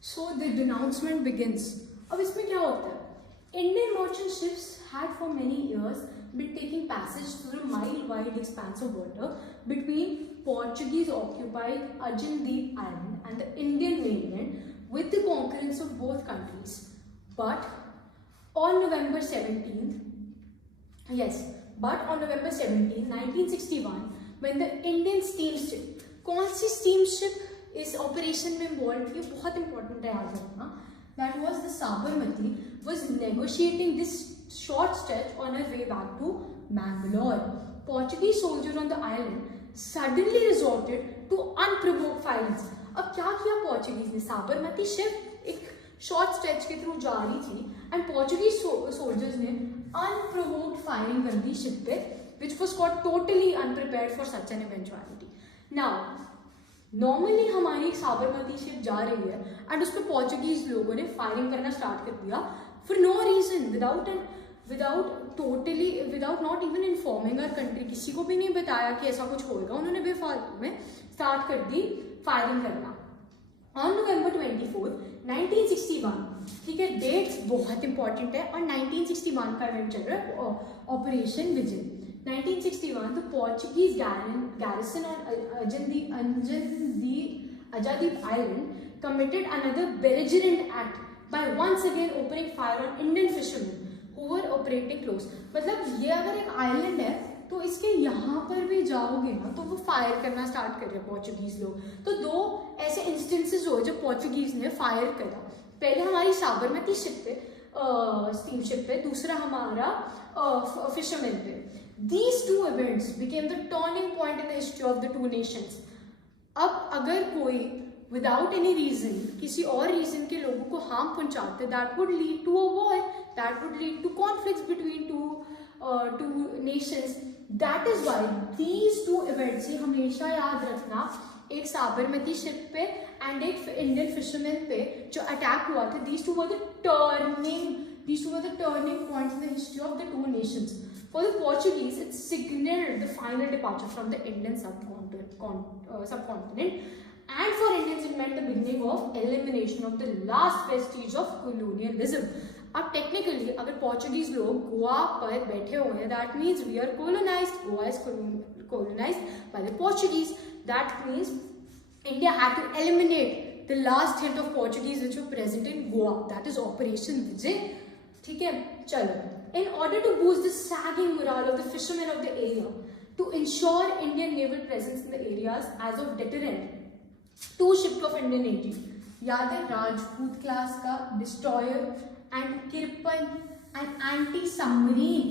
So the denouncement begins. अब इसमें क्या होता है? Indian merchant ships had for many years been taking passage through a mile-wide expanse of water between Portuguese-occupied Ajindeep Island and the Indian mainland with the concurrence of both countries. But on November 17th, 1961, when the Indian steamship, कौन सी steamship इस operation में involve थी, बहुत important है याद रखना, that was the Sabarmati, was negotiating this short stretch on her way back to Mangalore. Portuguese soldiers on the island suddenly resorted to unprovoked violence. अब क्या किया पोर्चुगीज ने? साबरमती शिप एक शॉर्ट स्ट्रेच के थ्रू जा रही थी एंड पोर्चुगीज सोल्जर्स ने अनप्रोवोक्ड फायरिंग कर दी शिप पे, which was caught totally unprepared for such an eventuality. Now, normally हमारी साबरमती शिप जा रही है एंड उस पर पोर्चुगीज लोगों ने फायरिंग करना स्टार्ट कर दिया for no reason, without not even informing our country. किसी को भी नहीं बताया कि ऐसा कुछ होगा, उन्होंने बेफालतू में स्टार्ट कर दी फायरिंग करना. ऑन नवंबर 24, 1961, ठीक है, डेट बहुत इंपॉर्टेंट है और 1961 का इवेंट चल रहा है, operation Vijay. 1961, the Portuguese garrison on Ajadip Island committed another belligerent act by once again opening fire on Indian fishermen who were operating close. मतलब ये अगर एक आइलैंड है तो इसके यहाँ पर भी जाओगे ना तो वो फायर करना स्टार्ट कर रहे हैं पोर्चुगीज लोग. तो दो ऐसे इंस्टेंसेस हुए जब पोर्चुगीज ने फायर करा. पहले हमारी साबरमती शिप पे, स्टीम शिप पे, दूसरा हमारा फिशरमैन पे. These two events became the turning point in the history of the two nations. अब अगर कोई without any reason, किसी और reason के लोगों को harm पहुंचाते, that would lead to a war, that would lead to conflicts between two nations. That is why these two events ये हमेशा याद रखना, एक साबरमती शिप पे एंड एक इंडियन फिशरमैन पे जो अटैक हुआ था, these two were the turning points in the history of the two nations. For the Portuguese, it signaled the final departure from the Indian subcontinent, and for Indians, it meant the beginning of elimination of the last vestige of colonialism. अब technically, अगर Portuguese लोग गोवा पर बैठे हुए हैं, that means we are colonized. Goa is colonized by the Portuguese. That means India had to eliminate the last hint of Portuguese which were present in Goa. That is Operation Vijay. ठीक है, चलो. In order to boost the sagging morale of the fishermen of the area, to ensure Indian naval presence in the areas as of deterrent, two ships of Indian Navy, याद है Rajput class का destroyer and Kirpan and anti-submarine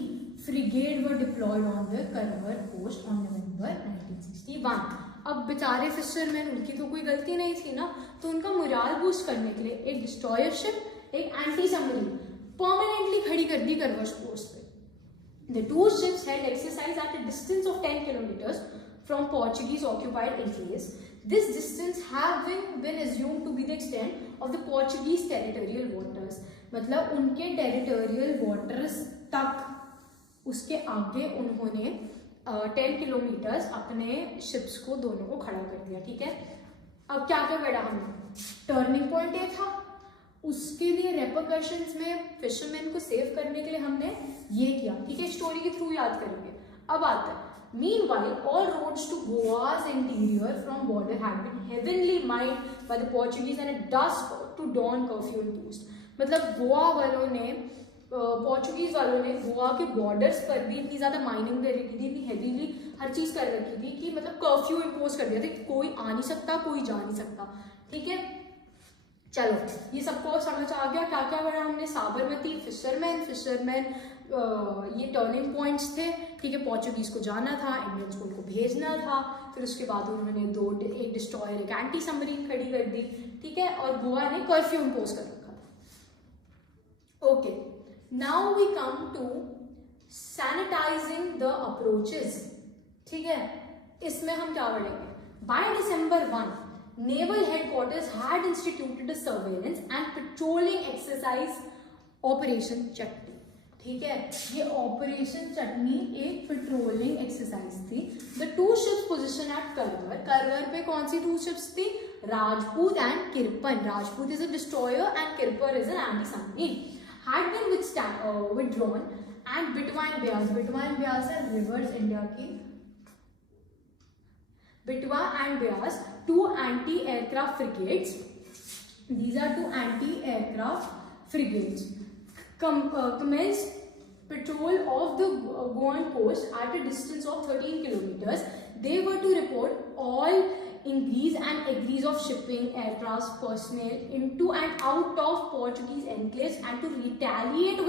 frigate were deployed on the Karwar coast on November 1961. अब बेचारे fisherman, उनकी तो कोई गलती नहीं थी ना, तो उनका मोराल बूस्ट करने के लिए एक डिस्ट्रॉयर शिप, एक एंटी-सबमरीन permanently खड़ी कर दी करवश कोस्ट पे. The two ships held exercise at a distance of 10 kilometers from Portuguese occupied enclaves. This distance have been assumed to be the extent of the Portuguese territorial waters. मतलब उनके territorial waters तक, उसके आगे उन्होंने 10 kilometres अपने ships को दोनों को खड़ा कर दिया. ठीक है, अब क्या क्या करा हमने? टर्निंग पॉइंट ये था, उसके लिए रेपरकशंस में फिशरमैन को सेव करने के लिए हमने ये किया. ठीक है, स्टोरी के थ्रू याद करेंगे. अब आता है, meanwhile all roads to Goa's interior from border had been heavily mined by the Portuguese and a dusk to dawn curfew imposed. मतलब गोवा वालों ने, पोर्चुगीज वालों ने गोवा के बॉर्डर्स पर भी इतनी ज्यादा माइनिंग कर रखी थी, इतनी हेवीली हर चीज कर रखी थी कि मतलब कर्फ्यू इम्पोज कर दिया था कि कोई आ नहीं सकता, कोई जा नहीं सकता. ठीक है, चलो ये सबको समझ आ गया क्या क्या बना हमने. साबरमती, फिशरमैन ये टर्निंग पॉइंट्स थे. ठीक है, पोर्चुगीज को जाना था, इंडियंस को उनको भेजना था, फिर उसके बाद उन्होंने एक डिस्ट्रॉयर, एक एंटी सबमरीन खड़ी कर दी. ठीक है, और गोवा ने कर्फ्यू इम्पोज कर रखा था. Okay, now we come to sanitising the approaches. ठीक है, इसमें हम क्या पढ़ेंगे? By December 1, Naval headquarters had instituted a surveillance and patrolling exercise Operation Chatti. ठीक है, ये ऑपरेशन चटनी एक पेट्रोलिंग एक्सरसाइज थी। The two ships position at Karwar, Karwar पे कौन सी टू शिप्स थी? Rajput and Kirpan. Rajput is a destroyer and Kirpan is an anti submarine. Had been withdrawn and Betwa and Beas, Betwa and Beas है रिवर्स इंडिया की, Betwa and Beas, two anti-aircraft frigates. These are two anti-aircraft frigates. Commenced patrol of the Goan coast at a distance of 13 kilometers. They were to report all ingress and egress of shipping, aircraft, personnel into and out of Portuguese enclaves and to retaliate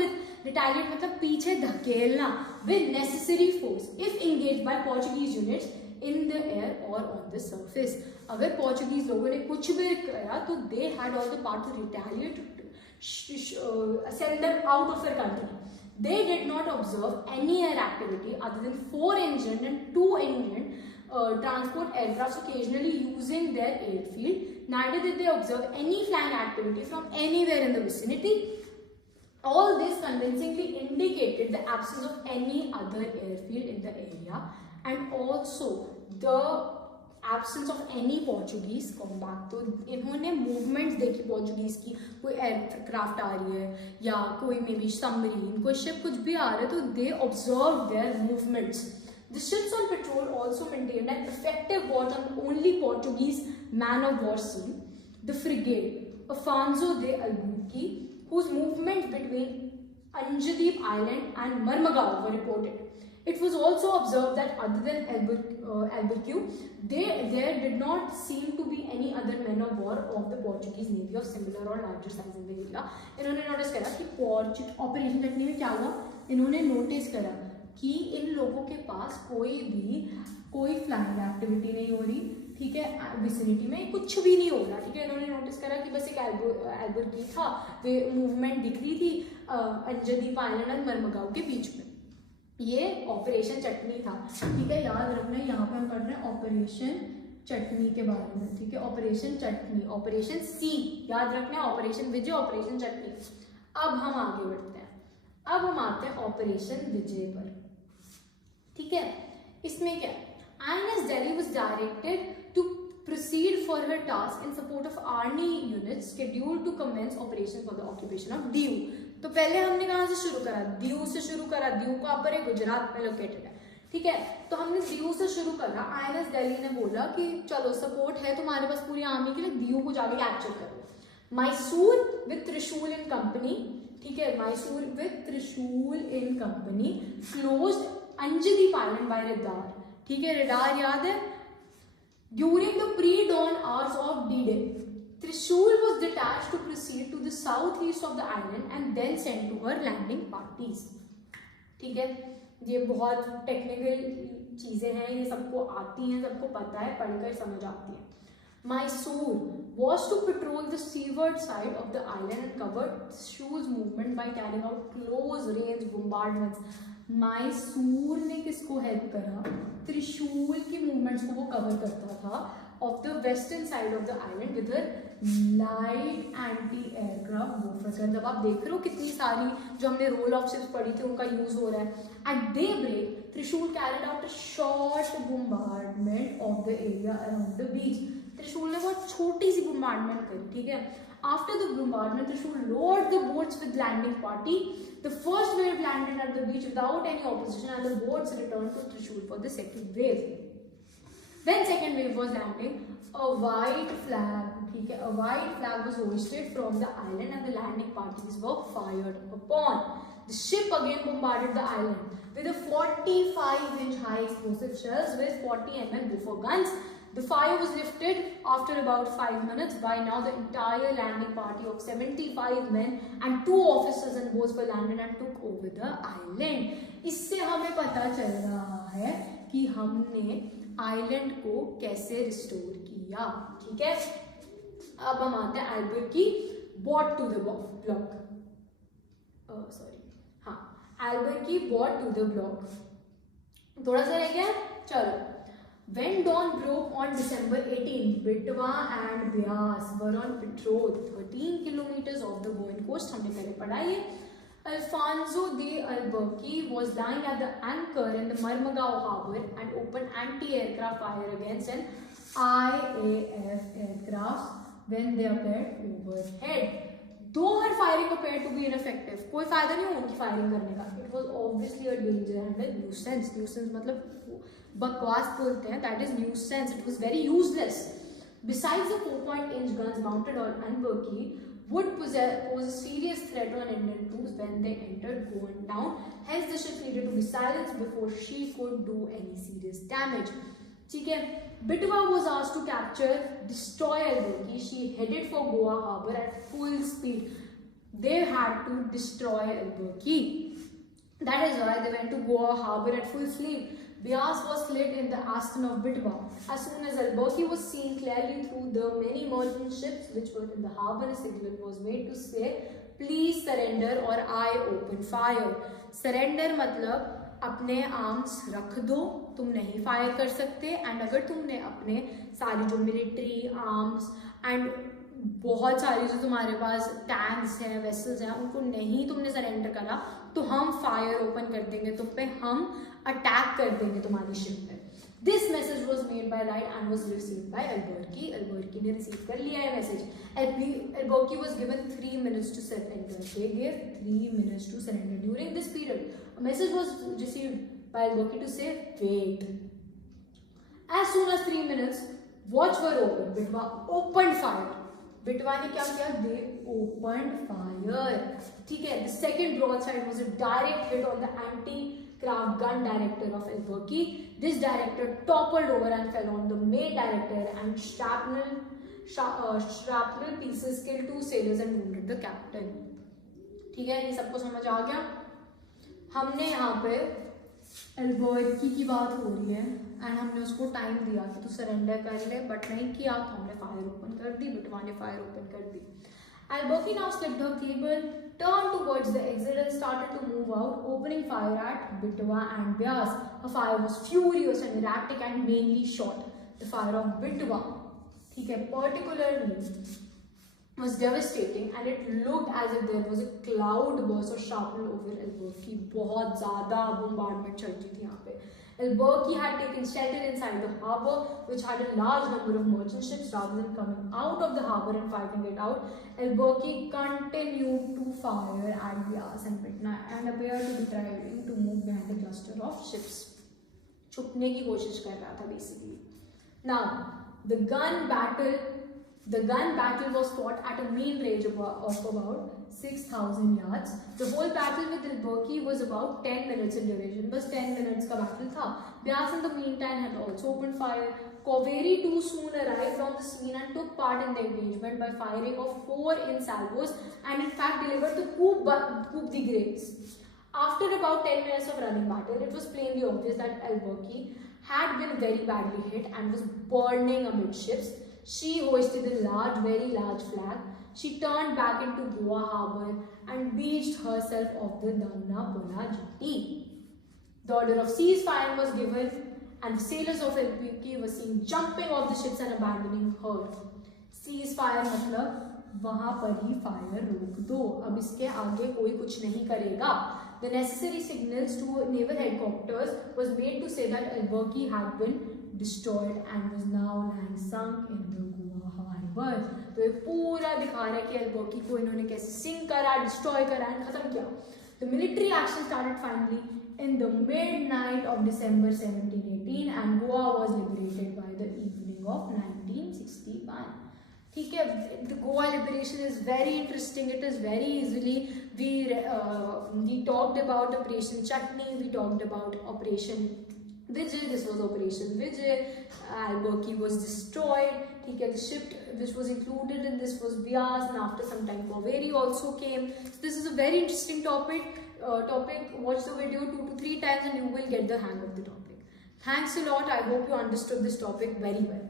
मतलब पीछे धकेलना with necessary force if engaged by Portuguese units in the air or on the surface. अगर Portuguese लोगों ने कुछ भी करा तो they had all the power to retaliate, send them out of their country. They did not observe any air activity other than 4-engine and 2-engine transport aircraft occasionally using their airfield. Neither did they observe any flying activity from anywhere in the vicinity. All this convincingly indicated the absence of any other airfield in the area and also the absence of any Portuguese combat. तो इन्होंने movements देखी Portuguese की, कोई aircraft आ रही है या कोई may be submarine, कोई शिप कुछ भी आ रहा है तो they observed their movements. The ships on patrol also maintained an effective watch on only Portuguese man of war scene, the frigate Afonso de Albuquerque, whose movements between Anjadeep Island and Marmagao were reported. It was also observed that other than Albuquerque, there did not seem to be any other men of war of the Portuguese navy of similar or larger size in the area. इन्होंने notice करा कि operation चटनी में क्या हुआ, इन्होंने notice करा कि इन लोगों के पास कोई फ्लाइंग एक्टिविटी नहीं हो रही, ठीक है, विसिनिटी में कुछ भी नहीं हो रहा, ठीक है। इन्होंने नोटिस करा कि बस एक एल्बुर्की था, वे मूवमेंट दिख रही थी अंजदीप आइलैंड और मरमगांव के बीच में। ये ऑपरेशन चटनी था, ठीक है, याद रखना। यहाँ पे हम पढ़ रहे हैं ऑपरेशन चटनी के बारे में, ठीक है, ऑपरेशन चटनी, ऑपरेशन सी याद रखना है, ऑपरेशन विजय, ऑपरेशन चटनी। अब हम आगे बढ़ते हैं, अब हम आते हैं ऑपरेशन विजय पर, ठीक है। इसमें क्या, INS Delhi was directed to proceed for her task in support of army units scheduled to commence operation for the occupation of Diu. तो पहले हमने कहाँ से शुरू करा, दीव से शुरू करा। दीव कहाँ पर है, गुजरात में लोकेटेड है, ठीक है। तो हमने दीव से शुरू करा। INS दिल्ली ने बोला कि चलो सपोर्ट है तुम्हारे पास पूरी आर्मी के लिए, दीव को जाके कैप्चर करो। Mysore with Trishul in company, ठीक है, Mysore with Trishul in company closed Anjadip island by radar, ठीक है, रेडार याद है। During the pre dawn hours of D-Day, Trishul was detached to proceed to the southeast of the island and then sent to her landing parties, ठीक है। ये बहुत technical चीजें हैं, ये सबको आती हैं, सबको पता है, पढ़कर समझ आती है। Mysore was to patrol the seaward side of the island and covered Trishul's movement by carrying out close range bombardments. Mysore ने किसको हेल्प करा, त्रिशूल की मूवमेंट्स को वो कवर करता था of the western side of the island with a light anti-aircraft warfare। जब आप देख रहे हो कितनी सारी जो हमने रोल ऑफ शिप्स पढ़ी थी उनका यूज हो रहा है। At daybreak, Trishul carried out a short bombardment of the area around the beach। त्रिशूल ने बहुत छोटी सी bombardment करी, ठीक है। After the bombardment, Trishul lowered the boats with landing party. The first wave landed at the beach without any opposition, and the boats returned to Trishul for the second wave. When second wave was landing, a white flag, ठीक है, a white flag was hoisted from the island and the landing parties were fired upon. The ship again bombarded the island with a 45-inch high explosive shells with 40 mm Bofor guns. The fire was lifted after about 5 minutes. By now, the entire landing party of 75 men and 2 officers and boats were landed and took over the island. इससे हमें पता चल रहा है कि हमने island को कैसे रिस्टोर किया, ठीक है। अब हम आते हैं एल्बर्की बॉट टू द ब्लॉक, हाँ, एल्बर्की बॉट टू द ब्लॉक, थोड़ा सा रह गया, चलो। When dawn broke on December 18, Betwa and Beas were on patrol 13 kilometers off the Goan coast, हमने पहले पढ़ा ये। Alfonso de Albuquerque was lying at the anchor in the Marmagao harbor and opened anti-aircraft fire against an IAF aircraft when they appeared overhead. Though her firing appeared to be ineffective, कोई फायदा नहीं उनकी firing करने का. It was obviously a danger and a nuisance. Nuisance मतलब बकवास बोलते हैं. That is nuisance. It was very useless. Besides the 4-point guns mounted on Albuquerque would pose a serious threat on Indian troops when they entered Goan town. Hence, the ships needed to be silenced before she could do any serious damage. ठीक है. Bitwa was asked to capture, destroy Albuquerque. She headed for Goa harbor at full speed. They had to destroy Albuquerque. That is why they went to Goa harbor at full speed. Bias was flagged in the astern of Bitwa. As soon as Albuquerque was seen clearly through the many merchant ships which were in the harbour, a signal was made to say, "Please surrender or I open fire." Surrender मतलब अपने arms रख दो, तुम नहीं fire कर सकते. And अगर तुमने अपने सारी जो मिलिट्री आर्म्स एंड बहुत सारी जो तुम्हारे पास टैंक्स हैं, वेसल्स हैं, उनको नहीं तुमने सरेंडर करा तो हम फायर ओपन कर देंगे तुम पे, हम अटैक कर देंगे तुम्हारी शिप पे. This message was made by right and was received by Albuquerque. Albuquerque ने रिसीव कर लिया है message. Albuquerque was given 3 minutes to surrender. They gave 3 minutes to surrender. During this period, a message was received by Albuquerque to say wait. As soon as 3 minutes, watch were open. Bitwa opened fire. बिटवा ने क्या किया? They opened fire. ठीक है. The second broadside was a direct hit on the anti-craft gun director of Albuquerque. This director toppled over and fell on the main director, and shrapnel pieces killed 2 sailors and wounded the captain. ठीक है, ये सबको समझ आ गया. हमने यहाँ पे अल्बर्की की बात हो रही है एंड हमने उसको टाइम दिया कि तू सरेंडर कर ले, बट नहीं किया तो हमने फायर ओपन कर दी. बिटवा ने फायर ओपन कर दी. Albuquerque now slipped her cable, turned towards the exit and started to move out, opening fire at Bitwa and Bias. Her fire was furious and erratic and mainly shot. The fire of Bitwa, ठीक है, particularly was devastating and it looked as if there was a cloud burst of shrapnel over Albuquerque. बहुत ज़्यादा bombardment चल रही थी यहाँ पे. Albuquerque had taken shelter inside the harbour, which had a large number of merchant ships. Rather than coming out of the harbour and fighting it out, Albuquerque continued to fire at Bias and Pitna and appeared to be trying to move behind a cluster of ships. छुपने की कोशिश कर रहा था basically. Now, the gun battle was fought at a mean range of about 6,000 yards. The whole battle with Albuquerque was about 10 minutes in duration. बस 10 minutes का battle था. Bias in the meantime had also opened fire. Kaveri too soon arrived on the scene and took part in the engagement by firing of 4 in salvos and in fact delivered the coup de grace. After about 10 minutes of running battle, it was plainly obvious that Albuquerque had been very badly hit and was burning amidships. She hoisted a very large flag. She turned back into Goa harbor and beached herself off the Daunapura jetty. The order of ceasefire was given and the sailors of Albuquerque were seen jumping off the ships and abandoning her. Ceasefire मतलब वहाँ पर ही fire रोक दो, अब इसके आगे कोई कुछ नहीं करेगा. The necessary signals to naval headquarters was made to say that Albuquerque had been destroyed and was now lying sunk in the Goa harbor. तो ये पूरा दिखा रहा है कि Albuquerque को इन्होंने कैसे सिंक करा, डिस्ट्रॉय करा एंड खत्म किया. The military action started finally in the midnight of December 1718 and Goa was liberated by the evening of 1961. ठीक है. The Goa liberation is very interesting. It is very easily we talked about Operation Chutney, we talked about Operation Vijay. This was Operation Vijay. Albuquerque was destroyed. ठीक है. The ship which was included in this was Bias, and after some time Kaveri also came. So this is a very interesting topic. Watch the video 2 to 3 times and you will get the hang of the topic. Thanks a lot. I hope you understood this topic very well.